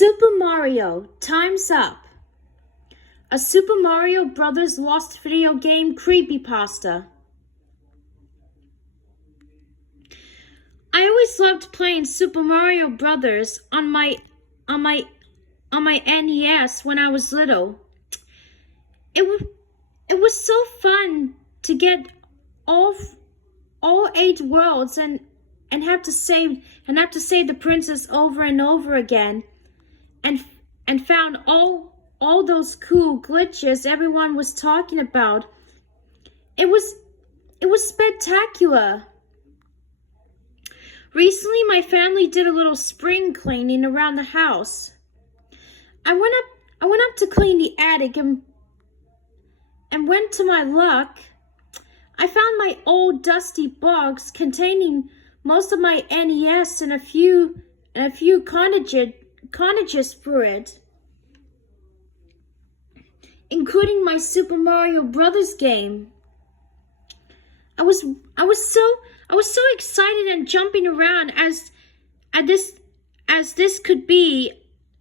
Super Mario, time's up. A Super Mario Brothers lost video game creepypasta. I always loved playing Super Mario Brothers on my NES when I was little. It was so fun to get all 8 worlds and have to save the princess over and over again, and found all those cool glitches everyone was talking about. It was spectacular. Recently, my family did a little spring cleaning around the house. I went up to clean the attic and went to my luck. I found my old dusty box containing most of my NES and a few cartridges for it, including my Super Mario Brothers game. I was so excited and jumping around as this could be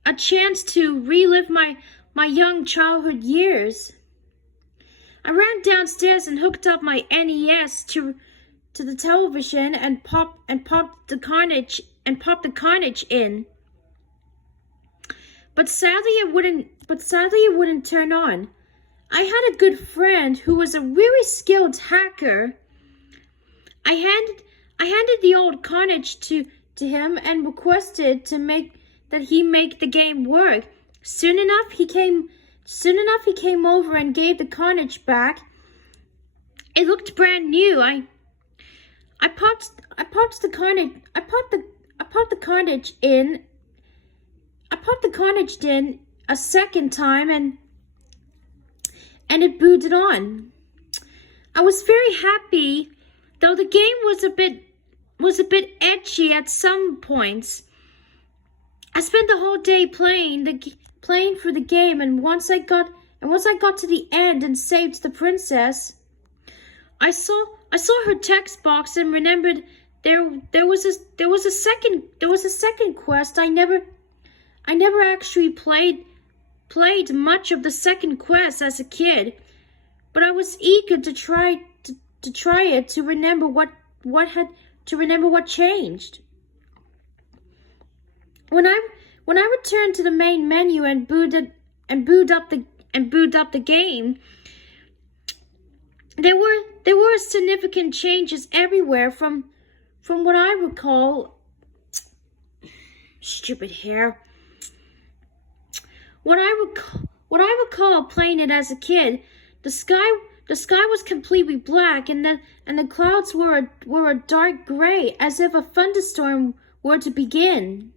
a chance to relive my young childhood years. I ran downstairs and hooked up my NES to the television and popped the carnage in. But sadly it wouldn't turn on. I had a good friend who was a really skilled hacker. I handed the old carnage to him and requested that he make the game work. Soon enough he came over and gave the carnage back. It looked brand new. I popped the carnage in a second time and it booted on. I was very happy, though the game was a bit edgy at some points. I spent the whole day playing for the game, and once I got to the end and saved the princess, I saw her text box and remembered there was a second quest. I never actually played much of the second quest as a kid, but I was eager to try it to remember what changed. When I returned to the main menu and booted up the game, there were significant changes everywhere from what I recall. Stupid hair. What I recall playing it as a kid, the sky was completely black, and the clouds were a dark gray, as if a thunderstorm were to begin.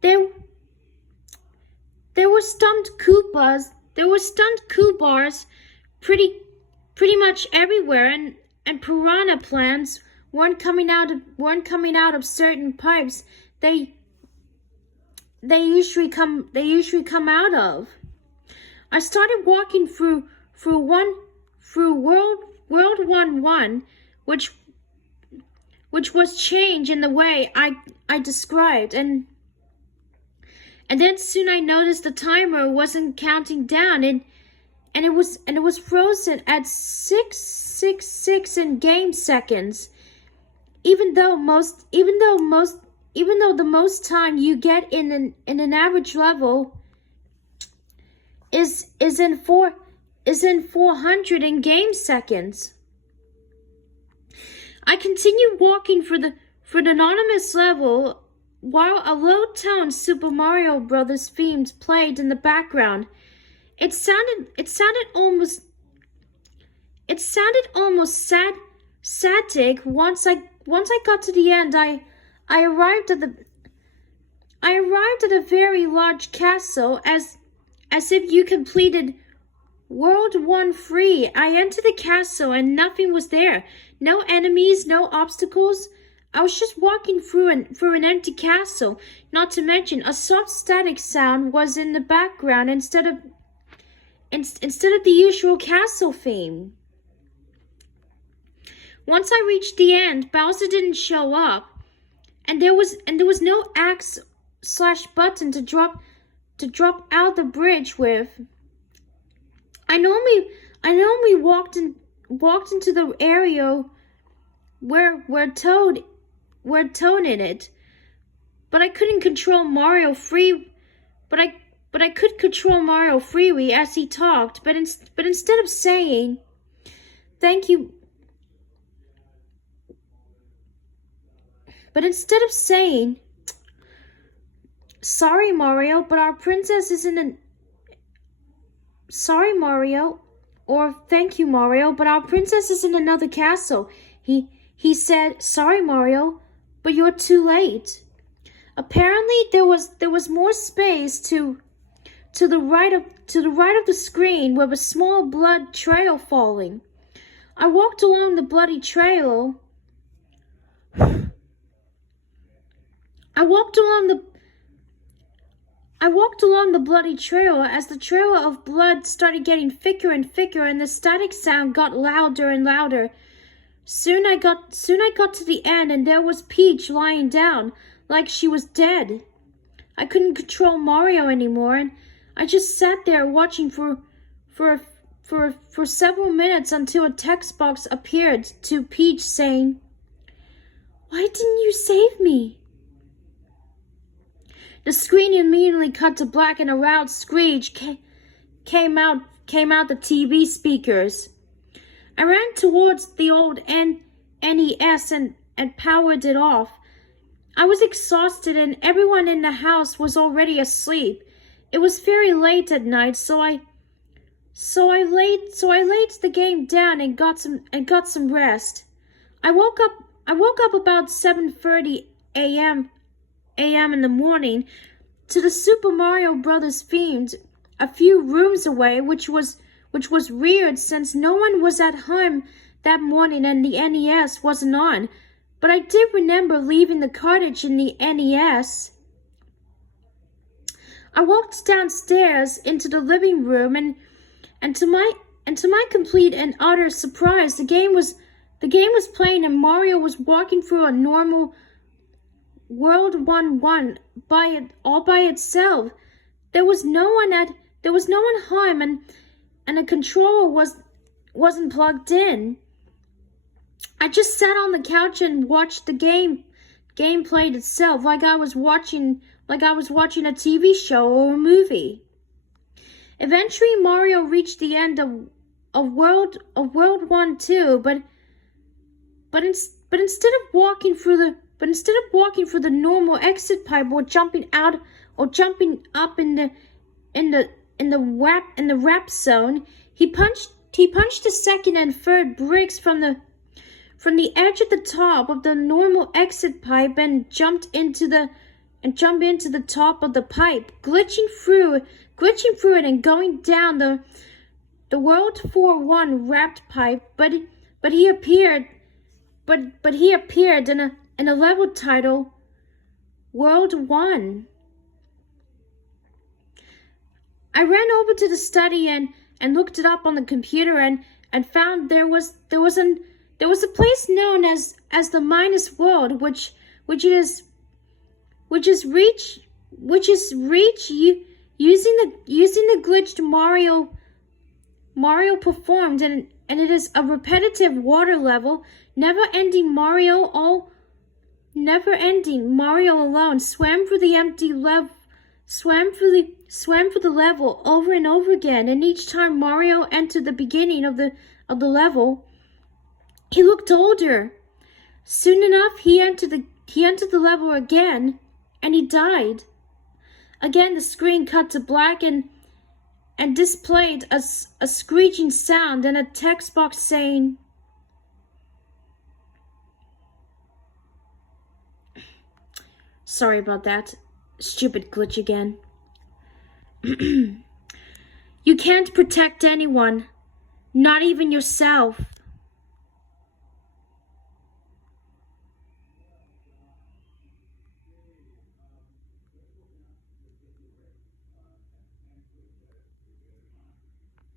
There were stunned Koopas. There were stunned Koopas pretty much everywhere, and piranha plants weren't coming out of certain pipes they usually come out of. I started walking through World 1-1, which was change in the way I described, and then soon I noticed the timer wasn't counting down, and it was frozen at 666 in game seconds. Even though the most time you get in an average level is in 400 in game seconds. I continued walking for the anonymous level while a low-tone Super Mario Brothers theme played in the background. It sounded almost static. Once I got to the end, I arrived at a very large castle, as if you completed World 1-3. I entered the castle and nothing was there. No enemies, no obstacles. I was just walking through an empty castle. Not to mention, a soft static sound was in the background instead of the usual castle theme. Once I reached the end, Bowser didn't show up, and there was no axe/button to drop out the bridge with. I normally walked into the area where Toad in it, but I couldn't control Mario free. But I could control Mario freely as he talked. But instead of saying thank you, sorry Mario, but our princess isn't an. Sorry Mario, or thank you Mario, but our princess is in another castle. He said, sorry Mario, but you're too late. Apparently there was more space to the right of the screen with a small blood trail falling. I walked along the bloody trail. I walked along the bloody trail as the trail of blood started getting thicker and thicker, and the static sound got louder and louder. Soon I got to the end, and there was Peach lying down like she was dead. I couldn't control Mario anymore, and I just sat there watching for several minutes until a text box appeared to Peach saying, "Why didn't you save me?" The screen immediately cut to black, and a loud screech came out the TV speakers. I ran towards the old NES and powered it off. I was exhausted, and everyone in the house was already asleep. It was very late at night, so I laid the game down and got some rest. I woke up about 7:30 a.m. in the morning to the Super Mario Brothers theme a few rooms away, which was weird since no one was at home that morning and the NES wasn't on. But I did remember leaving the cartridge in the NES. I walked downstairs into the living room, and to my complete and utter surprise, the game was playing, and Mario was walking through a normal World 1-1 all by itself. There was no one home, and the controller wasn't plugged in. I just sat on the couch and watched the game played itself like I was watching a TV show or a movie. Eventually Mario reached the end of World 1 too, but instead of walking through the normal exit pipe or jumping out or jumping up in the wrap zone, he punched the second and third bricks from the edge at the top of the normal exit pipe and jumped into the top of the pipe, glitching through it and going down the World 4-1 wrapped pipe. But he appeared in a level title, World 1. I ran over to the study and looked it up on the computer and found there was a place known as the Minus World, which is Reach using the glitched Mario performed, and it is a repetitive water level, never ending. Mario alone swam for the level over and over again, and each time Mario entered the beginning of the level, he looked older. Soon enough, he entered the level again, and he died. Again, the screen cut to black and displayed a screeching sound and a text box saying, "Sorry about that. Stupid glitch again. You can't protect anyone, not even yourself.